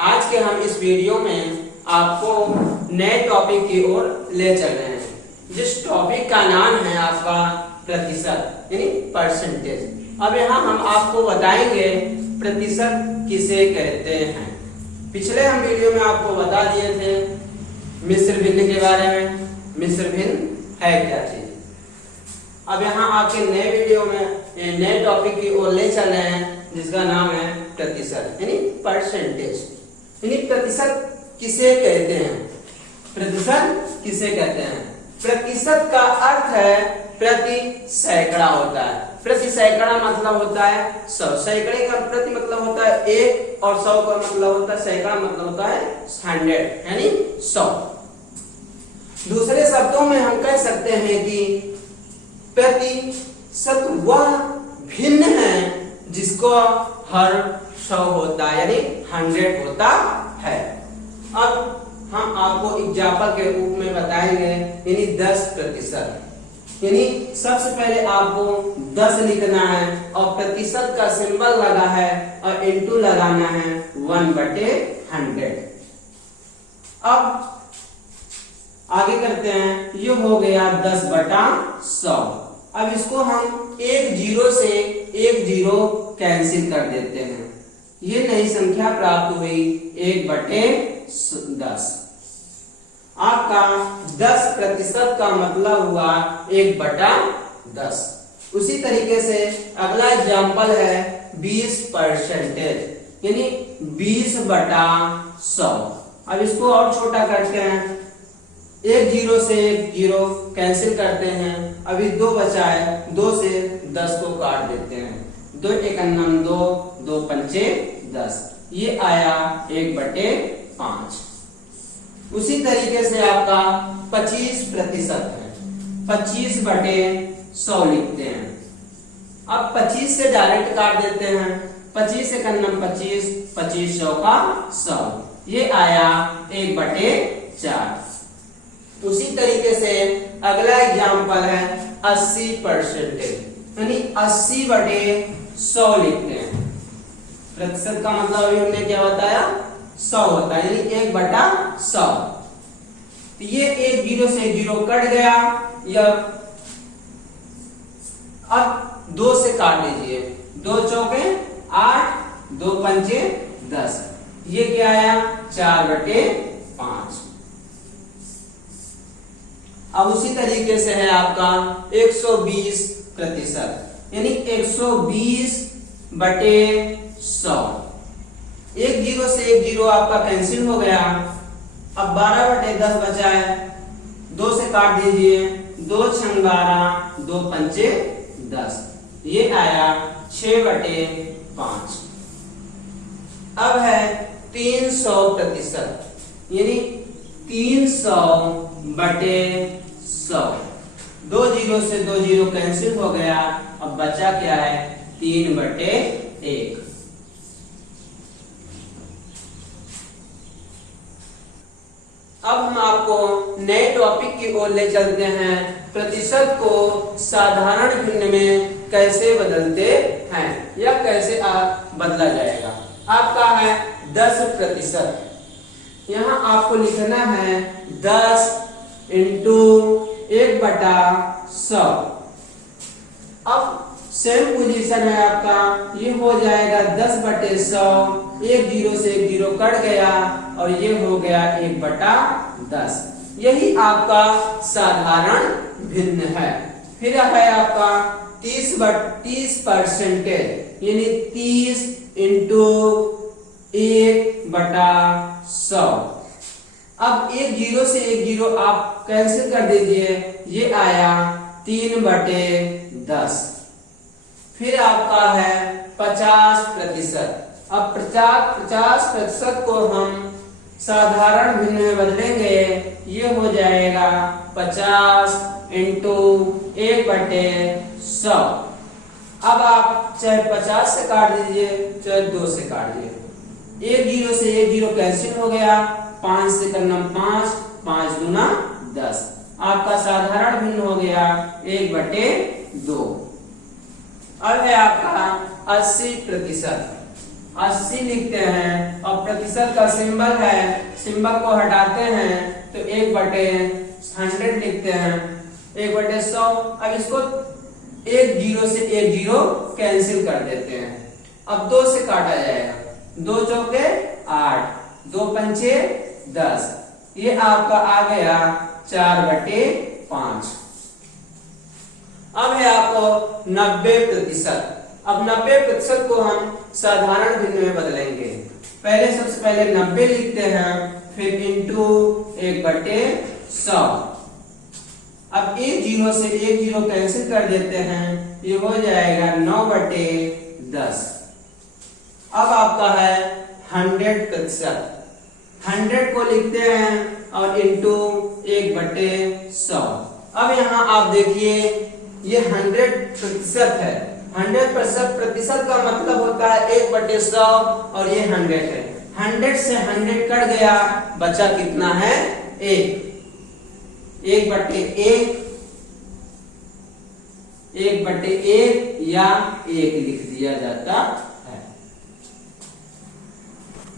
आज के हम इस वीडियो में आपको नए टॉपिक की ओर ले चल रहे हैं, जिस टॉपिक का नाम है आपका प्रतिशत यानी परसेंटेज। अब यहाँ हम आपको बताएंगे प्रतिशत किसे कहते हैं। पिछले हम वीडियो में आपको बता दिए थे मिश्र भिन्न के बारे में, मिश्र भिन्न है क्या चीज। अब यहाँ आपके नए वीडियो में नए टॉपिक की ओर ले चल रहे हैं, जिसका नाम है प्रतिशत यानी परसेंटेज। यानी प्रतिशत किसे कहते हैं, प्रतिशत किसे कहते हैं। प्रतिशत का अर्थ है प्रति सैकड़ा होता है। प्रति सैकड़ा मतलब होता है 100, सैकड़े का प्रति मतलब होता है 1 और 100 का मतलब होता है सैकड़ा मतलब होता है 100 यानी 100। दूसरे शब्दों में हम कह सकते हैं कि प्रतिशत वह भिन्न है जिसको हर 100 होता है यानी 100 होता है। अब हम आपको एग्जाम्पल के रूप में बताएंगे यानी 10%। यानी सबसे पहले आपको 10 लिखना है और प्रतिशत का सिंबल लगा है और इनटू लगाना है 1/100। अब आगे करते हैं, ये हो गया 10/100। अब इसको हम एक जीरो से एक जीरो कैंसिल कर देते हैं, ये नई संख्या प्राप्त हुई 1/10। आपका 10% का मतलब हुआ 1/10। उसी तरीके से अगला एग्जाम्पल है 20% यानी 20/100। अब इसको और छोटा करते हैं, एक जीरो से एक जीरो कैंसिल करते हैं, अभी 2 बचा है, 2 से 10 को काट देते हैं, 2 एकन्नम 2, 2 पंचे 10, ये आया 1/5। उसी तरीके से आपका 25% है, 25/100 लिखते हैं। अब 25 से डायरेक्ट काट देते हैं, 25 एकन्नम 25, 25 100 का 100, ये आया 1/4। उसी तरीके से अगला एग्जाम्पल है 80% यानी 80/100 लिखते हैं। प्रतिशत का मतलब अभी हमने क्या बताया 100 होता है यानी 1/100। तो ये एक जीरो से एक जीरो कट गया, या अब 2 से काट लीजिए, 2 चौके 8, 2 पंचे 10, ये क्या आया 4/5। अब उसी तरीके से है आपका 120% यानी 120/100। एक जीरो से एक जीरो आपका कैंसिल हो गया, अब 12/10 बचा है, 2 से काट दीजिए, 2 छंग 12, 2 पंचे 10, ये आया 6/5। अब है 300% यानी 300/100। 2 जीरो से 2 जीरो कैंसिल हो गया, अब बचा क्या है 3/1। अब हम आपको नए टॉपिक की ओर ले चलते हैं, प्रतिशत को साधारण भिन्न में कैसे बदलते हैं या कैसे बदला जाएगा। आपका है 10%, यहाँ आपको लिखना है 10 × 1/100। अब सेम पोजीशन है आपका, ये हो जाएगा 10/100, एक जीरो से एक जीरो कट गया और ये हो गया 1/10। यही आपका साधारण भिन्न है। फिर है आपका 30% यानी 30 × 1/100। अब एक जीरो से एक जीरो आप कैंसिल कर दीजिए, ये आया 3/10। फिर आपका है 50%। अब 50% को हम साधारण भिन्न में बदलेंगे, ये हो जाएगा 50 × 1/100। अब आप चाहे 50 से काट दीजिए चाहे 2 से काट दीजिए, एक जीरो से एक जीरो कैंसिल हो गया, 5 से करना 5, 5 दूना 10, आपका साधारण भिन्न हो गया 1/2। अब है आपका 80%। 80 लिखते हैं और प्रतिशत का सिंबल है, सिंबल को हटाते हैं तो 1/100 लिखते हैं, 1/100। अब इसको एक जीरो से एक जीरो कैंसिल कर देते हैं। अब 2 से काटा जाएगा, 2 चौके 8, 2 पंचे 10, ये आपका आ गया 4/5। अब है आपको 90%। अब 90% को हम साधारण भिन्न में बदलेंगे। पहले सबसे पहले 90 लिखते हैं, फिर इंटू 1/100। अब एक जीरो से एक जीरो कैंसिल कर देते हैं, ये हो जाएगा 9/10। अब आपका है 100%। 100 को लिखते हैं और इंटू 1/100। अब यहाँ आप देखिए ये 100% है। 100% का मतलब होता है 1/100 और ये 100 है। 100 से 100 कट गया, बचा कितना है 1। 1/1, 1/1 या 1 लिख दिया जाता